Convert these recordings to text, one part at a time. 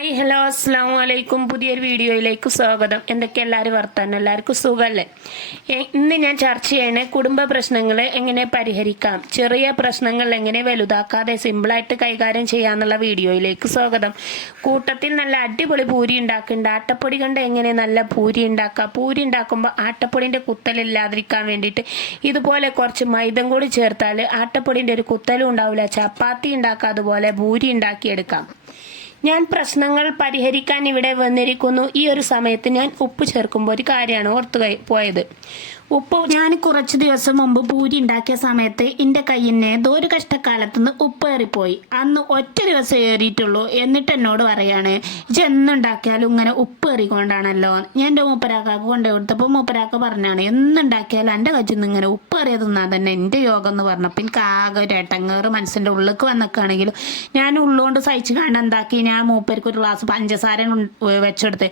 Hi hello അസ്സാം വലൈക്കും പുതിയൊരു വീഡിയോയിലേക്ക് സ്വാഗതം. എന്തൊക്കെ എല്ലാവരും വർത്താനം? എല്ലാവർക്കും സുഖമല്ലേ ഇന്ന് ഞാൻ ചർച്ച ചെയ്യണേ കുടുംബ പ്രശ്നങ്ങൾ എങ്ങനെ പരിഹരിക്കാം? ചെറിയ പ്രശ്നങ്ങൾ എങ്ങനെ വലുതാക്കാതെ സിമ്പിളായിട്ട് കൈകാര്യം ചെയ്യാമെന്നുള്ള വീഡിയോയിലേക്ക് സ്വാഗതം. കൂട്ടത്തിൽ നല്ല അടിപൊളി പൂരി ഉണ്ടാക്കുന്നുണ്ട് ആട്ടപ്പൊടി കണ്ട് എങ്ങനെ നല്ല പൂരി ഉണ്ടാക്കാം? പൂരി ഉണ്ടാക്കുമ്പോൾ ആട്ടപ്പൊടിന്റെ കുത്തലില്ലാതിരിക്കാൻ വേണ്ടിയിട്ട് ഇതുപോലെ കുറച്ച് മൈദം കൂടി ചേർത്താൽ ആട്ടപ്പൊടിന്റെ ഒരു കുത്തലും ഉണ്ടാവില്ല ചപ്പാത്തി ഉണ്ടാക്കാം അതുപോലെ പൂരി ഉണ്ടാക്കിയെടുക്കാം. ഞാൻ പ്രശ്നങ്ങൾ പരിഹരിക്കാൻ ഇവിടെ വന്നിരിക്കുന്നു. ഈ ഒരു സമയത്ത് ഞാൻ ഉപ്പ് ചേർക്കുമ്പോൾ ഒരു കാര്യമാണ് ഓർത്തു പോയത്. ഉപ്പ് ഞാൻ കുറച്ച് ദിവസം മുമ്പ് പൂരി ഉണ്ടാക്കിയ സമയത്ത് എന്റെ കയ്യിൽ നിന്ന് ഏതോ ഒരു കഷ്ടക്കാലത്തുനിന്ന് ഉപ്പ് ഏറിപ്പോയി. അന്ന് ഒറ്റ ദിവസം ഏറിയിട്ടുള്ളൂ എന്നിട്ട് എന്നോട് പറയാണ് ഇത് എന്നുണ്ടാക്കിയാലും ഇങ്ങനെ ഉപ്പ് ഏറിക്കൊണ്ടാണല്ലോ. ഞാൻ എന്റെ മൂപ്പരാക്കാക്ക് കൊണ്ടു കൊടുത്തപ്പോൾ മൂപ്പരാക്ക പറഞ്ഞാണ് എന്നുണ്ടാക്കിയാലും എന്റെ കച്ചിൽ നിന്ന് ഇങ്ങനെ ഉപ്പ് ഏറിയ തിന്നാൽ തന്നെ എന്റെ യോഗം എന്ന് പറഞ്ഞപ്പോൾ എനിക്ക് ആകെ ഒരു ഏട്ടങ്ങേറ് മനസ്സിന്റെ ഉള്ളിലേക്ക് വന്നൊക്കെയാണെങ്കിലും ഞാൻ ഉള്ളുകൊണ്ട് സഹിച്ച് കണ്ട് എന്താക്കി ഞാൻ മൂപ്പർക്ക് ഒരു ഗ്ലാസ് പഞ്ചസാര വെച്ചെടുത്ത്.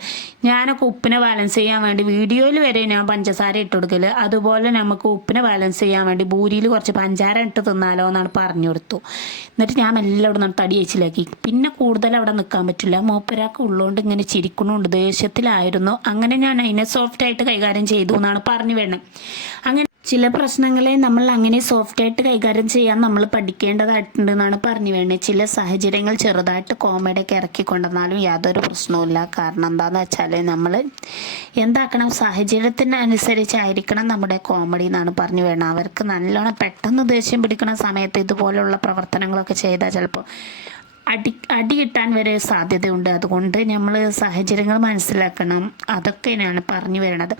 ഞാനൊക്കെ ഉപ്പിനെ ബാലൻസ് ചെയ്യാൻ വേണ്ടി വീഡിയോയിൽ വരെ ഞാൻ പഞ്ചസാര ഇട്ട് അതുപോലെ നമുക്ക് ഉപ്പിനെ ബാലൻസ് ചെയ്യാൻ വേണ്ടി ഭൂരിയിൽ കുറച്ച് പഞ്ചാര ഇട്ട് തിന്നാലോ എന്നാണ് പറഞ്ഞു കൊടുത്തു. എന്നിട്ട് ഞാൻ മെല്ലെ അവിടെ നിന്ന് തടി അയച്ചിലാക്കി പിന്നെ കൂടുതൽ അവിടെ നിൽക്കാൻ പറ്റില്ല. മൂപ്പരാക്ക് ഉള്ളതുകൊണ്ട് ഇങ്ങനെ ചിരിക്കണുണ്ട്. ദേഷ്യത്തിലായിരുന്നു. അങ്ങനെ ഞാൻ അതിനെ സോഫ്റ്റ് ആയിട്ട് കൈകാര്യം ചെയ്തു എന്നാണ് പറഞ്ഞു വേണം അങ്ങനെ ചില പ്രശ്നങ്ങളെ നമ്മൾ അങ്ങനെ സോഫ്റ്റ് ആയിട്ട് കൈകാര്യം ചെയ്യാൻ നമ്മൾ പഠിക്കേണ്ടതായിട്ടുണ്ട് എന്നാണ് പറഞ്ഞു വേണ്ടത് ചില സാഹചര്യങ്ങൾ ചെറുതായിട്ട് കോമഡി ഒക്കെ ഇറക്കിക്കൊണ്ടെന്നാലും യാതൊരു പ്രശ്നവുമില്ല കാരണം എന്താണെന്ന് വെച്ചാൽ നമ്മൾ എന്താക്കണം? സാഹചര്യത്തിനനുസരിച്ചായിരിക്കണം നമ്മുടെ കോമഡി എന്നാണ് പറഞ്ഞു വേണം അവർക്ക് നല്ലോണം പെട്ടെന്ന് ദേഷ്യം പിടിക്കുന്ന സമയത്ത് ഇതുപോലുള്ള പ്രവർത്തനങ്ങളൊക്കെ ചെയ്താൽ ചിലപ്പോൾ അടി അടി കിട്ടാൻ വരെ സാധ്യതയുണ്ട്. അതുകൊണ്ട് നമ്മൾ സാഹചര്യങ്ങൾ മനസ്സിലാക്കണം. അതൊക്കെയാണ് പറഞ്ഞു വരുന്നത്.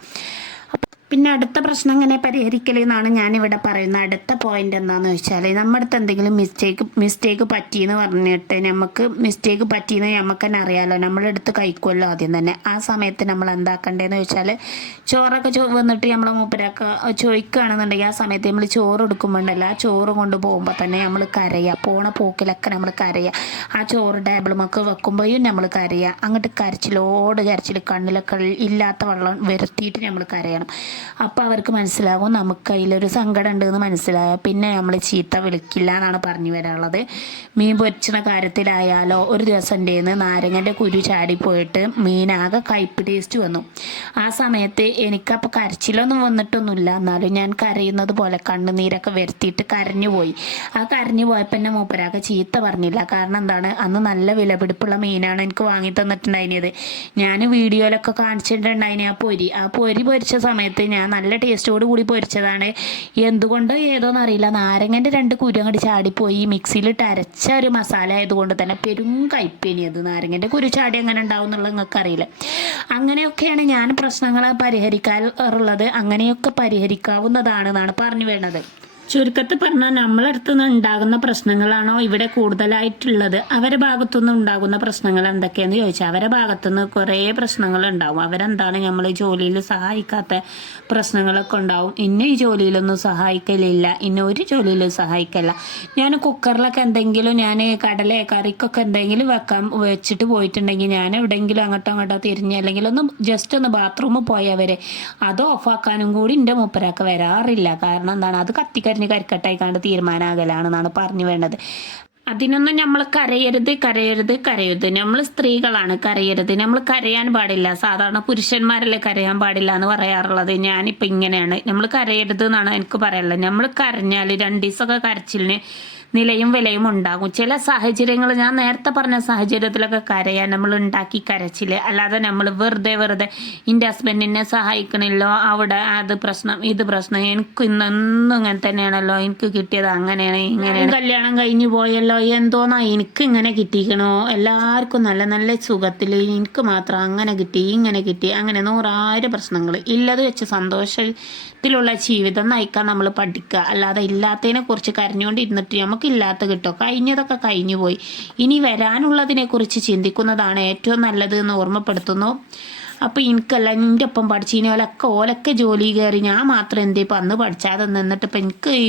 പിന്നെ അടുത്ത പ്രശ്നം എങ്ങനെ പരിഹരിക്കൽ എന്നാണ് ഞാനിവിടെ പറയുന്നത്. അടുത്ത പോയിന്റ് എന്താണെന്ന് വെച്ചാൽ നമ്മുടെ അടുത്ത് എന്തെങ്കിലും മിസ്റ്റേക്ക് മിസ്റ്റേക്ക് പറ്റിയെന്ന് പറഞ്ഞിട്ട് നമുക്ക് മിസ്റ്റേക്ക് പറ്റിയെന്ന് നമുക്ക് തന്നെ അറിയാമല്ലോ നമ്മളെടുത്ത് കഴിക്കുമല്ലോ ആദ്യം തന്നെ. ആ സമയത്ത് നമ്മൾ എന്താക്കണ്ടേന്ന് വെച്ചാൽ ചോറൊക്കെ ചോ വന്നിട്ട് നമ്മളെ മൂപ്പരൊക്കെ ചോദിക്കുകയാണെന്നുണ്ടെങ്കിൽ ആ സമയത്ത് നമ്മൾ ചോറ് എടുക്കുമ്പോണ്ടല്ലോ ആ ചോറ് കൊണ്ട് പോകുമ്പോൾ തന്നെ നമ്മൾ കരയുക പോണ പോക്കിലൊക്കെ നമ്മൾ കരയുക ആ ചോറ് ടേബിളുമൊക്കെ വെക്കുമ്പോഴും നമ്മൾ കരയുക അങ്ങോട്ട് കരച്ചിലോട് കരച്ചിൽ കണ്ണിലൊക്കെ ഇല്ലാത്ത വെള്ളം വരുത്തിയിട്ട് നമ്മൾ കരയണം. അപ്പോൾ അവർക്ക് മനസ്സിലാകും നമുക്ക് അതിലൊരു സങ്കടം ഉണ്ടെന്ന് മനസ്സിലായ പിന്നെ നമ്മൾ ചീത്ത വിളിക്കില്ല എന്നാണ് പറഞ്ഞു വരാനുള്ളത്. മീൻ പൊരിച്ചുന്ന കാര്യത്തിലായാലോ ഒരു ദിവസം എന്റെ നാരങ്ങന്റെ കുരു ചാടിപ്പോയിട്ട് മീനാകെ കയ്പ് ടേസ്റ്റ് വന്നു. ആ സമയത്ത് എനിക്കപ്പോൾ കരച്ചിലൊന്നും വന്നിട്ടൊന്നുമില്ല. എന്നാലും ഞാൻ കരയുന്നത് പോലെ കണ്ണുനീരൊക്കെ വരുത്തിയിട്ട് കരഞ്ഞു പോയി. ആ കരഞ്ഞു പോയപ്പോൾ എന്നെ മൂപ്പരാകെ ചീത്ത പറഞ്ഞില്ല. കാരണം എന്താണ്? അന്ന് നല്ല വിലപിടിപ്പുള്ള മീനാണ് എനിക്ക് വാങ്ങി തന്നിട്ടുണ്ടായിരുന്നത്. ഞാൻ വീഡിയോയിലൊക്കെ കാണിച്ചിട്ടുണ്ടായിന് ആ പൊരി. ആ പൊരി പൊരിച്ച സമയത്ത് ഞാൻ നല്ല ടേസ്റ്റോട് കൂടി പൊരിച്ചതാണ്. എന്തുകൊണ്ടോ ഏതോന്ന് അറിയില്ല. നാരങ്ങന്റെ രണ്ട് കുരു അങ്ങോട്ട് ചാടിപ്പോയി മിക്സിയിലിട്ട് അരച്ച ഒരു മസാല ആയതുകൊണ്ട് തന്നെ പെരും കയ്പേനി അത്. നാരങ്ങന്റെ കുരു ചാടി എങ്ങനെ ഉണ്ടാവും എന്നുള്ളത് നിങ്ങൾക്ക് അറിയില്ല അങ്ങനെയൊക്കെയാണ് ഞാൻ പ്രശ്നങ്ങൾ പരിഹരിക്കാറുള്ളത്. അങ്ങനെയൊക്കെ പരിഹരിക്കാവുന്നതാണെന്നാണ് പറഞ്ഞു വേണ്ടത് ചുരുക്കത്തിൽ പറഞ്ഞാൽ നമ്മളടുത്ത് നിന്ന് ഉണ്ടാകുന്ന പ്രശ്നങ്ങളാണോ ഇവിടെ കൂടുതലായിട്ടുള്ളത്? അവരെ ഭാഗത്തുനിന്ന് ഉണ്ടാകുന്ന പ്രശ്നങ്ങൾ എന്തൊക്കെയെന്ന് ചോദിച്ചാൽ അവരെ ഭാഗത്തുനിന്ന് കുറേ പ്രശ്നങ്ങൾ ഉണ്ടാവും. അവരെന്താണ് നമ്മൾ ജോലിയിൽ സഹായിക്കാത്ത പ്രശ്നങ്ങളൊക്കെ ഉണ്ടാവും. ഇന്ന ഈ ജോലിയിലൊന്നും സഹായിക്കലില്ല ഇന്ന ഒരു ജോലിയിലും സഹായിക്കല്ല. ഞാൻ കുക്കറിലൊക്കെ എന്തെങ്കിലും ഞാൻ കടല കറിക്കൊക്കെ എന്തെങ്കിലും വെക്കാൻ വെച്ചിട്ട് പോയിട്ടുണ്ടെങ്കിൽ ഞാൻ എവിടെയെങ്കിലും അങ്ങോട്ടോ അങ്ങോട്ടോ തിരിഞ്ഞ് അല്ലെങ്കിൽ ഒന്ന് ജസ്റ്റ് ഒന്ന് ബാത്റൂമിൽ പോയവരെ അത് ഓഫാക്കാനും കൂടി എന്റെ മൂപ്പരാക്ക് വരാറില്ല. കാരണം എന്താണ്? അത് കത്തിക്കരിഞ്ഞ് കരിക്കട്ടായിക്കാണ്ട് തീരുമാനമാകലാണെന്നാണ് പറഞ്ഞു വേണ്ടത്. അതിനൊന്നും നമ്മൾ കരയരുത് കരയരുത് കരയരുത്. നമ്മൾ സ്ത്രീകളാണ് കരയരുത്. നമ്മൾ കരയാൻ പാടില്ല. സാധാരണ പുരുഷന്മാരല്ലേ കരയാൻ പാടില്ല എന്ന് പറയാറുള്ളത്. ഞാനിപ്പോൾ ഇങ്ങനെയാണ്. നമ്മൾ കരയരുത് എന്നാണ് എനിക്ക് പറയാനുള്ളത്. നമ്മൾ കരഞ്ഞാൽ രണ്ട് ദിവസമൊക്കെ കരച്ചിലിന് നിലയും വിലയും ഉണ്ടാകും. ചില സാഹചര്യങ്ങൾ ഞാൻ നേരത്തെ പറഞ്ഞ സാഹചര്യത്തിലൊക്കെ കരയാൻ നമ്മൾ ഉണ്ടാക്കി കരച്ചിൽ അല്ലാതെ നമ്മൾ വെറുതെ വെറുതെ എന്റെ ഹസ്ബൻഡിനെ സഹായിക്കണല്ലോ? അവിടെ അത് പ്രശ്നം ഇത് പ്രശ്നം. എനിക്ക് ഇന്നെന്നും ഇങ്ങനെ തന്നെയാണല്ലോ. എനിക്ക് കിട്ടിയത് അങ്ങനെയാണ് ഇങ്ങനെയാണ്. കല്യാണം കഴിഞ്ഞു പോയല്ലോ. എന്തോന്നാ? എനിക്ക് ഇങ്ങനെ കിട്ടിക്കണോ? എല്ലാവർക്കും നല്ല നല്ല സുഖത്തിൽ എനിക്ക് മാത്രം അങ്ങനെ കിട്ടി ഇങ്ങനെ കിട്ടി അങ്ങനെ നൂറായിരം പ്രശ്നങ്ങൾ. ഇല്ലത് വെച്ച് സന്തോഷത്തിലുള്ള ജീവിതം നയിക്കാൻ നമ്മൾ പഠിക്കുക. അല്ലാതെ ഇല്ലാത്തതിനെ കുറിച്ച് കരഞ്ഞുകൊണ്ടിരുന്നിട്ട് നമുക്ക് ഇല്ലാത്ത കിട്ടോ? കഴിഞ്ഞതൊക്കെ കഴിഞ്ഞു പോയി. ഇനി വരാനുള്ളതിനെക്കുറിച്ച് ചിന്തിക്കുന്നതാണ് ഏറ്റവും നല്ലത് എന്ന് ഓർമ്മപ്പെടുത്തുന്നു. അപ്പോൾ എനിക്കല്ല എന്റെ ഒപ്പം പഠിച്ചതിന് ഓലൊക്കെ ഓലൊക്കെ ജോലി കയറി. ഞാൻ മാത്രം എന്തേ ഇപ്പം അന്ന് പഠിച്ചാതെ നിന്നിട്ട് ഇപ്പം എനിക്ക് ഈ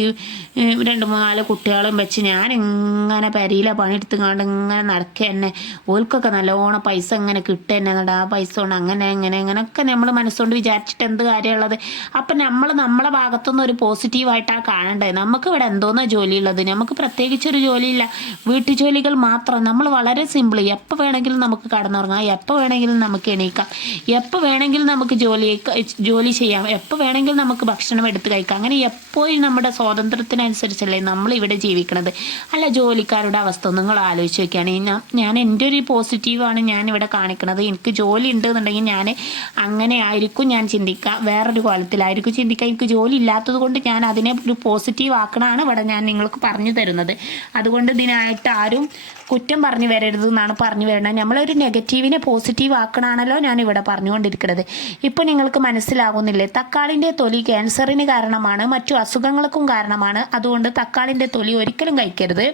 രണ്ട് മൂന്നാൽ കുട്ടികളും വെച്ച് ഞാൻ ഇങ്ങനെ പണിയെടുത്ത് പണിയെടുത്തുകൊണ്ട് ഇങ്ങനെ നടക്കുക തന്നെ ഓൽക്കൊക്കെ നല്ലോണം പൈസ ഇങ്ങനെ കിട്ടുക തന്നെ എന്നിട്ട് ആ പൈസ കൊണ്ട് അങ്ങനെ ഇങ്ങനെ ഇങ്ങനെയൊക്കെ നമ്മൾ മനസ്സുകൊണ്ട് വിചാരിച്ചിട്ട് എന്ത് കാര്യമുള്ളത് അപ്പം നമ്മൾ നമ്മളെ ഭാഗത്തുനിന്ന് ഒരു പോസിറ്റീവായിട്ടാണ് കാണേണ്ടത് നമുക്ക് ഇവിടെ എന്തോന്നാ ജോലിയുള്ളത്? നമുക്ക് പ്രത്യേകിച്ചൊരു ജോലിയില്ല. വീട്ടു ജോലികൾ മാത്രം. നമ്മൾ വളരെ സിമ്പിൾ എപ്പോൾ വേണമെങ്കിലും നമുക്ക് കടന്നുറങ്ങാം. എപ്പോൾ വേണമെങ്കിലും നമുക്ക് എണീക്കാം. എപ്പോൾ വേണമെങ്കിലും നമുക്ക് ജോലി ജോലി ചെയ്യാം. എപ്പോൾ വേണമെങ്കിലും നമുക്ക് ഭക്ഷണം എടുത്ത് കഴിക്കാം. അങ്ങനെ എപ്പോഴും നമ്മുടെ സ്വാതന്ത്ര്യത്തിനനുസരിച്ചല്ലേ നമ്മൾ ഇവിടെ ജീവിക്കണത്. അല്ല ജോലിക്കാരുടെ അവസ്ഥ നിങ്ങൾ ആലോചിച്ച് വയ്ക്കുകയാണെങ്കിൽ ഞാൻ എന്റെ ഒരു പോസിറ്റീവാണ് ഞാൻ ഇവിടെ കാണിക്കുന്നത് എനിക്ക് ജോലി ഉണ്ട് എന്നുണ്ടെങ്കിൽ ഞാൻ അങ്ങനെ ആയിരിക്കും ഞാൻ ചിന്തിക്കുക വേറൊരു കോലത്തിലായിരിക്കും ചിന്തിക്കുക എനിക്ക് ജോലി ഇല്ലാത്തത് കൊണ്ട് ഞാൻ അതിനെ ഒരു പോസിറ്റീവ് ആക്കണമാണ് ഇവിടെ ഞാൻ നിങ്ങൾക്ക് പറഞ്ഞു തരുന്നത്. അതുകൊണ്ട് ഇതിനായിട്ട് ആരും കുറ്റം പറഞ്ഞു വരരുത് എന്നാണ് പറഞ്ഞു വരുന്നത്. നമ്മളൊരു നെഗറ്റീവിനെ പോസിറ്റീവ് ആക്കണമാണല്ലോ ഞാൻ ഇവിടെ പറഞ്ഞുകൊണ്ടിരിക്കുന്നത്. ഇപ്പോൾ നിങ്ങൾക്ക് മനസ്സിലാകുന്നില്ലേ തക്കാളിന്റെ തൊലി ക്യാൻസറിന് കാരണമാണ് മറ്റു അസുഖങ്ങൾക്കും കാരണമാണ്. അതുകൊണ്ട് തക്കാളിന്റെ തൊലി ഒരിക്കലും കഴിക്കരുത്.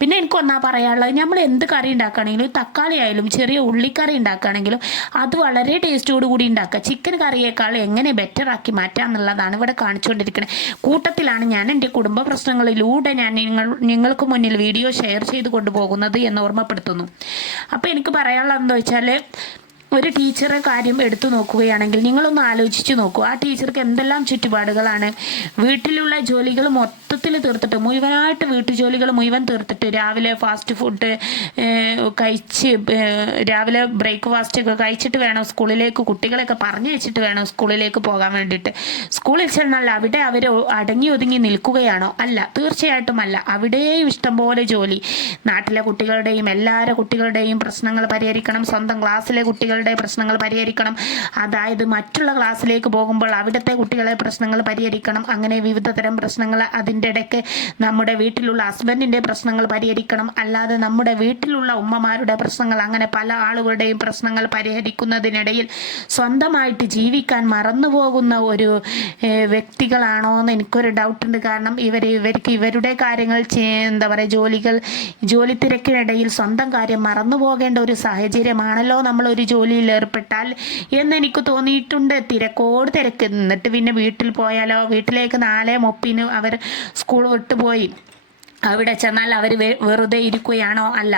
പിന്നെ എനിക്ക് ഒന്നാ പറയാനുള്ളത് നമ്മൾ എന്ത് കറി ഉണ്ടാക്കുകയാണെങ്കിലും തക്കാളി ആയാലും ചെറിയ ഉള്ളിക്കറി ഉണ്ടാക്കുകയാണെങ്കിലും അത് വളരെ ടേസ്റ്റോട് കൂടി ഉണ്ടാക്കുക. ചിക്കൻ കറിയേക്കാൾ എങ്ങനെ ബെറ്റർ ആക്കി മാറ്റാം എന്നുള്ളതാണ് ഇവിടെ കാണിച്ചുകൊണ്ടിരിക്കുന്നത്. കൂട്ടത്തിലാണ് ഞാൻ എന്റെ കുടുംബ പ്രശ്നങ്ങളിലൂടെ ഞാൻ നിങ്ങൾ നിങ്ങൾക്ക് മുന്നിൽ വീഡിയോ ഷെയർ ചെയ്ത് കൊണ്ടുപോകുന്നത് എന്ന് ഓർമ്മപ്പെടുത്തുന്നു. അപ്പോൾ എനിക്ക് പറയാനുള്ളത് എന്താ വെച്ചാൽ ഒരു ടീച്ചറെ കാര്യം എടുത്തു നോക്കുകയാണെങ്കിൽ നിങ്ങളൊന്ന് ആലോചിച്ച് നോക്കൂ. ആ ടീച്ചർക്ക് എന്തെല്ലാം ചുറ്റുപാടുകളാണ്? വീട്ടിലുള്ള ജോലികൾ മൊത്തത്തിൽ തീർത്തിട്ട് മുഴുവനായിട്ട് വീട്ടുജോലികൾ മുഴുവൻ തീർത്തിട്ട് രാവിലെ ഫാസ്റ്റ് ഫുഡ് കഴിച്ച് രാവിലെ ബ്രേക്ക്ഫാസ്റ്റ് ഒക്കെ കഴിച്ചിട്ട് വേണം സ്കൂളിലേക്ക് കുട്ടികളെയൊക്കെ പറഞ്ഞു വെച്ചിട്ട് വേണം സ്കൂളിലേക്ക് പോകാൻ വേണ്ടിയിട്ട്. സ്കൂളിൽ ചെന്നാൽ അവിടെ അവർ അടങ്ങി ഒതുങ്ങി നിൽക്കുകയാണോ? അല്ല തീർച്ചയായിട്ടും അല്ല. അവിടെയും ഇഷ്ടംപോലെ ജോലി. നാട്ടിലെ കുട്ടികളുടെയും എല്ലാവരുടെ കുട്ടികളുടെയും പ്രശ്നങ്ങൾ പരിഹരിക്കണം. സ്വന്തം ക്ലാസ്സിലെ കുട്ടികളുടെ പ്രശ്നങ്ങൾ പരിഹരിക്കണം. അതായത് മറ്റുള്ള ക്ലാസ്സിലേക്ക് പോകുമ്പോൾ അവിടുത്തെ കുട്ടികളെ പ്രശ്നങ്ങൾ പരിഹരിക്കണം. അങ്ങനെ വിവിധ തരം പ്രശ്നങ്ങൾ അതിന്റെ ഇടയ്ക്ക് നമ്മുടെ വീട്ടിലുള്ള ഹസ്ബൻഡിന്റെ പ്രശ്നങ്ങൾ പരിഹരിക്കണം. അല്ലാതെ നമ്മുടെ വീട്ടിലുള്ള ഉമ്മമാരുടെ പ്രശ്നങ്ങൾ അങ്ങനെ പല ആളുകളുടെയും പ്രശ്നങ്ങൾ പരിഹരിക്കുന്നതിനിടയിൽ സ്വന്തമായിട്ട് ജീവിക്കാൻ മറന്നുപോകുന്ന ഒരു വ്യക്തികളാണോ എന്ന് എനിക്കൊരു ഡൗട്ടുണ്ട്. കാരണം ഇവർ ഇവർക്ക് ഇവരുടെ കാര്യങ്ങൾ എന്താ പറയുക ജോലികൾ ജോലി തിരക്കിനിടയിൽ സ്വന്തം കാര്യം മറന്നു പോകേണ്ട ഒരു സാഹചര്യമാണല്ലോ നമ്മൾ ഒരു ജോലിയിൽ ഏർപ്പെട്ടാൽ എന്ന് എനിക്ക് തോന്നിയിട്ടുണ്ട്. തിരക്കോട് തിരക്ക്. എന്നിട്ട് പിന്നെ വീട്ടിൽ പോയാലോ? വീട്ടിലേക്ക് നാലേ മുപ്പിന് അവർ സ്കൂൾ വിട്ടുപോയി. അവിടെ ചെന്നാൽ അവർ വെറുതെ ഇരിക്കുകയാണോ? അല്ല.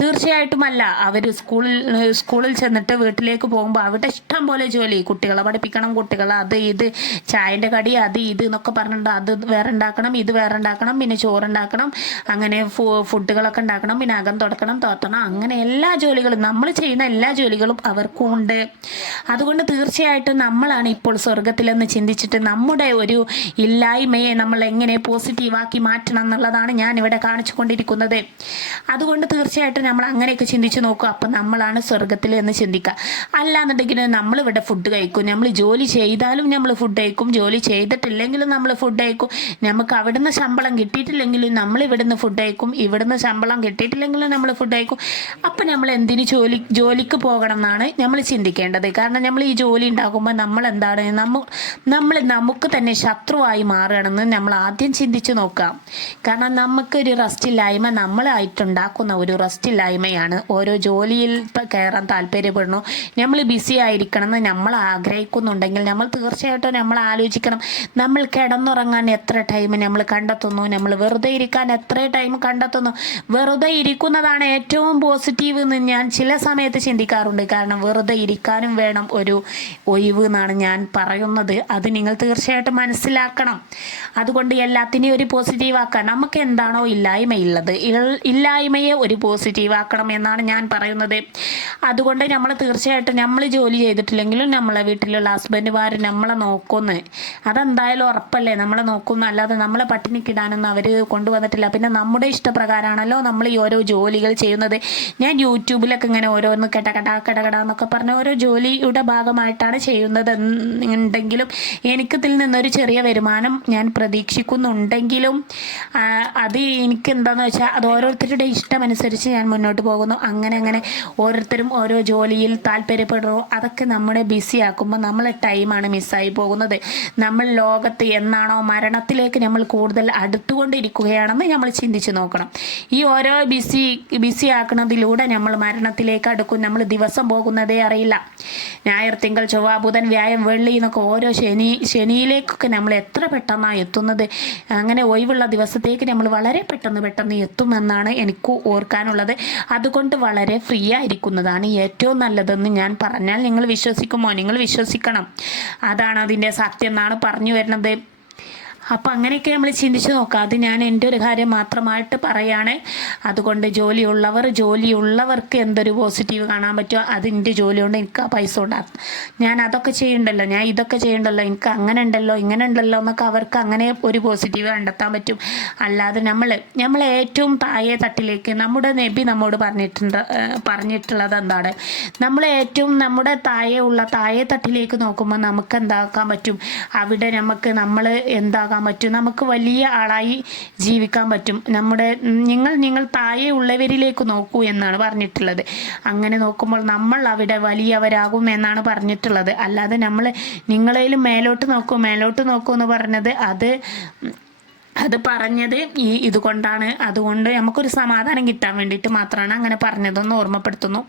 തീർച്ചയായിട്ടും അല്ല. അവർ സ്കൂളിൽ സ്കൂളിൽ ചെന്നിട്ട് വീട്ടിലേക്ക് പോകുമ്പോൾ അവിടെ ഇഷ്ടം പോലെ ജോലി. കുട്ടികളെ പഠിപ്പിക്കണം കുട്ടികളെ അത് ഇത് ചായന്റെ കടി അത് ഇത് എന്നൊക്കെ പറഞ്ഞിട്ട് അത് വേറെ ഉണ്ടാക്കണം ഇത് വേറെ ഉണ്ടാക്കണം പിന്നെ ചോറുണ്ടാക്കണം അങ്ങനെ ഫുഡുകളൊക്കെ ഉണ്ടാക്കണം പിന്നെ അകം തുടക്കണം തോത്തണം അങ്ങനെ എല്ലാ ജോലികളും. നമ്മൾ ചെയ്യുന്ന എല്ലാ ജോലികളും അവർക്കും ഉണ്ട്. അതുകൊണ്ട് തീർച്ചയായിട്ടും നമ്മളാണ് ഇപ്പോൾ സ്വർഗത്തിലെന്ന് ചിന്തിച്ചിട്ട് നമ്മുടെ ഒരു ഇല്ലായ്മയെ നമ്മൾ എങ്ങനെ പോസിറ്റീവാക്കി മാറ്റണം എന്നുള്ളതാണ് ഞാൻ ഇവിടെ കാണിച്ചു കൊണ്ടിരിക്കുന്നത് അതുകൊണ്ട് തീർച്ചയായിട്ടും നമ്മൾ അങ്ങനെയൊക്കെ ചിന്തിച്ചു നോക്കുക. അപ്പം നമ്മളാണ് സ്വർഗത്തിൽ എന്ന് ചിന്തിക്കുക. അല്ലാന്നുണ്ടെങ്കിൽ നമ്മളിവിടെ ഫുഡ് കഴിക്കും. നമ്മൾ ജോലി ചെയ്താലും നമ്മൾ ഫുഡ് കഴിക്കും. ജോലി ചെയ്തിട്ടില്ലെങ്കിലും നമ്മൾ ഫുഡ് കഴിക്കും. നമുക്ക് അവിടുന്ന് ശമ്പളം കിട്ടിയിട്ടില്ലെങ്കിലും നമ്മൾ ഇവിടുന്ന് ഫുഡ് കഴിക്കും. ഇവിടുന്ന് ശമ്പളം കിട്ടിയിട്ടില്ലെങ്കിലും നമ്മൾ ഫുഡ് കഴിക്കും. അപ്പം നമ്മൾ എന്തിന് ജോലി ജോലിക്ക് പോകണം എന്നാണ് നമ്മൾ ചിന്തിക്കേണ്ടത്. കാരണം നമ്മൾ ഈ ജോലി ഉണ്ടാകുമ്പോൾ നമ്മൾ എന്താണ്? നമ്മ നമ്മൾ നമുക്ക് തന്നെ ശത്രുവായി മാറുകയാണെന്ന് നമ്മൾ ആദ്യം ചിന്തിച്ചു നോക്കാം കാരണം നമുക്കൊരു റെസ്റ്റ് ഇല്ലായ്മ നമ്മളായിട്ടുണ്ടാക്കുന്ന ഒരു റെസ്റ്റ് ഇല്ലായ്മയാണ് ഓരോ ജോലിയിൽ കയറാൻ താല്പര്യപ്പെടണോ നമ്മൾ ബിസി ആയിരിക്കണം എന്ന് നമ്മൾ ആഗ്രഹിക്കുന്നുണ്ടെങ്കിൽ നമ്മൾ തീർച്ചയായിട്ടും നമ്മൾ ആലോചിക്കണം. നമ്മൾ കിടന്നുറങ്ങാൻ എത്ര ടൈം നമ്മൾ കണ്ടെത്തുന്നു? നമ്മൾ വെറുതെ ഇരിക്കാൻ എത്ര ടൈം കണ്ടെത്തുന്നു? വെറുതെ ഇരിക്കുന്നതാണ് ഏറ്റവും പോസിറ്റീവ് എന്ന് ഞാൻ ചില സമയത്ത് ചിന്തിക്കാറുണ്ട്. കാരണം വെറുതെ ഇരിക്കാനും വേണം ഒരു ഒഴിവ് എന്നാണ് ഞാൻ പറയുന്നത്. അത് നിങ്ങൾ തീർച്ചയായിട്ടും മനസ്സിലാക്കണം. അതുകൊണ്ട് എല്ലാത്തിനെയും ഒരു പോസിറ്റീവ് ആക്കാൻ നമുക്ക് എന്താണോ ഇല്ലായ്മയുള്ളത് ഇല്ലായ്മയെ ഒരു പോസിറ്റീവ് ആക്കണം എന്നാണ് ഞാൻ പറയുന്നത്. അതുകൊണ്ട് നമ്മൾ തീർച്ചയായിട്ടും നമ്മൾ ജോലി ചെയ്തിട്ടില്ലെങ്കിലും നമ്മളെ വീട്ടിലുള്ള ഹസ്ബൻഡുമാർ നമ്മളെ നോക്കുന്നു. അതെന്തായാലും ഉറപ്പല്ലേ? നമ്മളെ നോക്കുന്നു. അല്ലാതെ നമ്മളെ പട്ടിണിക്കിടാനൊന്നും അവർ കൊണ്ടുവന്നിട്ടില്ല. പിന്നെ നമ്മുടെ ഇഷ്ടപ്രകാരമാണല്ലോ നമ്മൾ ഈ ഓരോ ജോലികൾ ചെയ്യുന്നത്. ഞാൻ യൂട്യൂബിലൊക്കെ ഇങ്ങനെ ഓരോന്ന് കെട്ടകട കട കട കട എന്നൊക്കെ പറഞ്ഞ ഓരോ ജോലിയുടെ ഭാഗമായിട്ടാണ് ചെയ്യുന്നത് ഉണ്ടെങ്കിലും എനിക്കിതിൽ നിന്നൊരു ചെറിയ വരുമാനം ഞാൻ പ്രതീക്ഷിക്കുന്നുണ്ടെങ്കിലും അത് എനിക്ക് എന്താണെന്ന് വെച്ചാൽ അത് ഓരോരുത്തരുടെ ഇഷ്ടമനുസരിച്ച് ഞാൻ മുന്നോട്ട് പോകുന്നു. അങ്ങനെ അങ്ങനെ ഓരോരുത്തരും ഓരോ ജോലിയിൽ താല്പര്യപ്പെടുന്നു. അതൊക്കെ നമ്മളെ ബിസി ആക്കുമ്പോൾ നമ്മളെ ടൈമാണ് മിസ്സായി പോകുന്നത്. നമ്മൾ ലോകത്ത് എന്നാണോ മരണത്തിലേക്ക് നമ്മൾ കൂടുതൽ അടുത്തുകൊണ്ടിരിക്കുകയാണെന്ന് നമ്മൾ ചിന്തിച്ചു നോക്കണം. ഈ ഓരോ ബിസി ബിസി ആക്കുന്നതിലൂടെ നമ്മൾ മരണത്തിലേക്ക് അടുക്കും. നമ്മൾ ദിവസം പോകുന്നതേ അറിയില്ല. ഞായർ തിങ്കൾ ചൊവ്വ ബുധൻ വ്യായം വെള്ളി എന്നൊക്കെ ഓരോ ശനി ശനിയിലേക്കൊക്കെ നമ്മൾ എത്ര പെട്ടെന്നാണ് എത്തുന്നത്. അങ്ങനെ ഒഴിവുള്ള ദിവസത്തേക്ക് നമ്മൾ വളരെ പെട്ടെന്ന് പെട്ടെന്ന് എത്തുമെന്നാണ് എനിക്ക് ഓർക്കാനുള്ളത്. അതുകൊണ്ട് വളരെ ഫ്രീ ആയിരിക്കുന്നതാണ് ഏറ്റവും നല്ലതെന്ന് ഞാൻ പറഞ്ഞാൽ നിങ്ങൾ വിശ്വസിക്കുമോ? നിങ്ങൾ വിശ്വസിക്കണം. അതാണ് അതിന്റെ സത്യം എന്നാണ് പറഞ്ഞു വരുന്നത്. അപ്പം അങ്ങനെയൊക്കെ നമ്മൾ ചിന്തിച്ചു നോക്കാം. അത് ഞാൻ എന്റെ ഒരു കാര്യം മാത്രമായിട്ട് പറയാണ്. അതുകൊണ്ട് ജോലിയുള്ളവർ ജോലിയുള്ളവർക്ക് എന്തൊരു പോസിറ്റീവ് കാണാൻ പറ്റുമോ അത് എന്റെ ജോലി കൊണ്ട് എനിക്ക് ആ പൈസ ഉണ്ടാകും ഞാൻ അതൊക്കെ ചെയ്യണ്ടല്ലോ? ഞാൻ ഇതൊക്കെ ചെയ്യണ്ടല്ലോ? എനിക്ക് അങ്ങനെ ഉണ്ടല്ലോ? ഇങ്ങനെ ഉണ്ടല്ലോ? എന്നൊക്കെ അവർക്ക് അങ്ങനെ ഒരു പോസിറ്റീവ് കണ്ടെത്താൻ പറ്റും. അല്ലാതെ നമ്മൾ നമ്മൾ ഏറ്റവും താഴെ തട്ടിലേക്ക് നമ്മുടെ നബി നമ്മോട് പറഞ്ഞിട്ടുണ്ട് പറഞ്ഞിട്ടുള്ളത് എന്താണ്? നമ്മൾ ഏറ്റവും നമ്മുടെ താഴെ ഉള്ള താഴെ തട്ടിലേക്ക് നോക്കുമ്പോൾ നമുക്ക് എന്താക്കാൻ പറ്റും? അവിടെ നമുക്ക് നമ്മൾ എന്താകാൻ പറ്റും. നമുക്ക് വലിയ ആളായി ജീവിക്കാൻ പറ്റും. നമ്മുടെ നിങ്ങൾ നിങ്ങൾ താഴെ ഉള്ളവരിലേക്ക് നോക്കൂ എന്നാണ് പറഞ്ഞിട്ടുള്ളത്. അങ്ങനെ നോക്കുമ്പോൾ നമ്മൾ അവിടെ വലിയവരാകും എന്നാണ് പറഞ്ഞിട്ടുള്ളത്. അല്ലാതെ നമ്മൾ നിങ്ങളേലും മേലോട്ട് നോക്കൂ. മേലോട്ട് നോക്കൂ എന്ന് പറഞ്ഞത് അത് അത് പറഞ്ഞത് ഈ ഇതുകൊണ്ടാണ്. അതുകൊണ്ട് നമുക്കൊരു സമാധാനം കിട്ടാൻ വേണ്ടിയിട്ട് മാത്രമാണ് അങ്ങനെ പറഞ്ഞതെന്ന് ഓർമ്മപ്പെടുത്തുന്നു.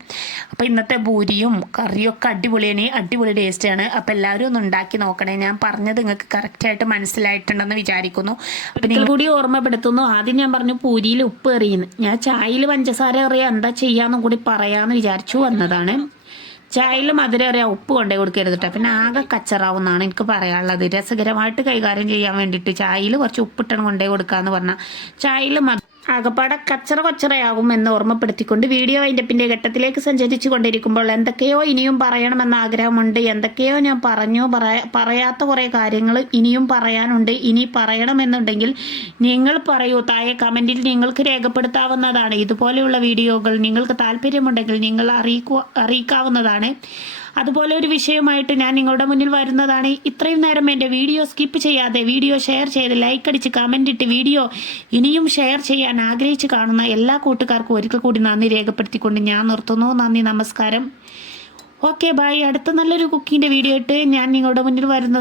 അപ്പോൾ ഇന്നത്തെ ഭൂരിയും കറിയും ഒക്കെ അടിപൊളിയാണ്. അടിപൊളി ടേസ്റ്റാണ് അപ്പോൾ എല്ലാവരും ഒന്ന് ഉണ്ടാക്കി നോക്കണേ. ഞാൻ പറഞ്ഞത് നിങ്ങൾക്ക് കറക്റ്റായിട്ട് മനസ്സിലായിട്ടുണ്ടെന്ന് വിചാരിക്കുന്നു. അപ്പോൾ നിങ്ങൾ കൂടി ഓർമ്മപ്പെടുത്തുന്നു. ആദ്യം ഞാൻ പറഞ്ഞു പൂരിയിൽ ഉപ്പ് എറിയുന്നു ഞാൻ ചായയിൽ പഞ്ചസാര എറിയാൻ എന്താ ചെയ്യാന്നും കൂടി പറയാമെന്ന് വിചാരിച്ചു വന്നതാണ്. ചായയിൽ മധുരം അറിയാം ഉപ്പ് കൊണ്ടേ കൊടുക്കരുത് കേട്ടോ പിന്നെ ആകെ കച്ചറാവുന്നാണ് എനിക്ക് പറയാനുള്ളത്. രസകരമായിട്ട് കൈകാര്യം ചെയ്യാൻ വേണ്ടിയിട്ട് ചായയിൽ കുറച്ച് ഉപ്പിട്ടണം കൊണ്ടേ കൊടുക്കാന്ന് പറഞ്ഞാൽ ചായയിൽ മധു ആകപ്പാടെ കച്ചറ കൊച്ചറയാകും എന്ന് ഓർമ്മപ്പെടുത്തിക്കൊണ്ട് വീഡിയോ വൈൻഡപ്പിന്റെ ഘട്ടത്തിലേക്ക് സഞ്ചരിച്ചു കൊണ്ടിരിക്കുമ്പോൾ എന്തൊക്കെയോ ഇനിയും പറയണമെന്ന ആഗ്രഹമുണ്ട്. എന്തൊക്കെയോ ഞാൻ പറഞ്ഞു പറയാത്ത കുറേ കാര്യങ്ങൾ ഇനിയും പറയാനുണ്ട്. ഇനി പറയണമെന്നുണ്ടെങ്കിൽ നിങ്ങൾ പറയൂ. താഴെ കമന്റിൽ നിങ്ങൾക്ക് രേഖപ്പെടുത്താവുന്നതാണ്. ഇതുപോലെയുള്ള വീഡിയോകൾ നിങ്ങൾക്ക് താല്പര്യമുണ്ടെങ്കിൽ നിങ്ങൾ അറിയിക്കുക അറിയിക്കാവുന്നതാണ്. അതുപോലെ ഒരു വിഷയമായിട്ട് ഞാൻ നിങ്ങളുടെ മുന്നിൽ വരുന്നതാണ്. ഇത്രയും നേരം എന്റെ വീഡിയോ സ്കിപ്പ് ചെയ്യാതെ വീഡിയോ ഷെയർ ചെയ്ത് ലൈക്ക് അടിച്ച് കമന്റ് ഇട്ട് വീഡിയോ ഇനിയും ഷെയർ ചെയ്യാൻ ആഗ്രഹിച്ച് കാണുന്ന എല്ലാ കൂട്ടുകാർക്കും ഒരിക്കൽ കൂടി നന്ദി രേഖപ്പെടുത്തിക്കൊണ്ട് ഞാൻ നിർത്തുന്നു. നന്ദി നമസ്കാരം. ഓക്കെ ബായ് അടുത്ത നല്ലൊരു കുക്കിങ്ങിന്റെ വീഡിയോ ഇട്ട് ഞാൻ നിങ്ങളുടെ മുന്നിൽ വരുന്നത്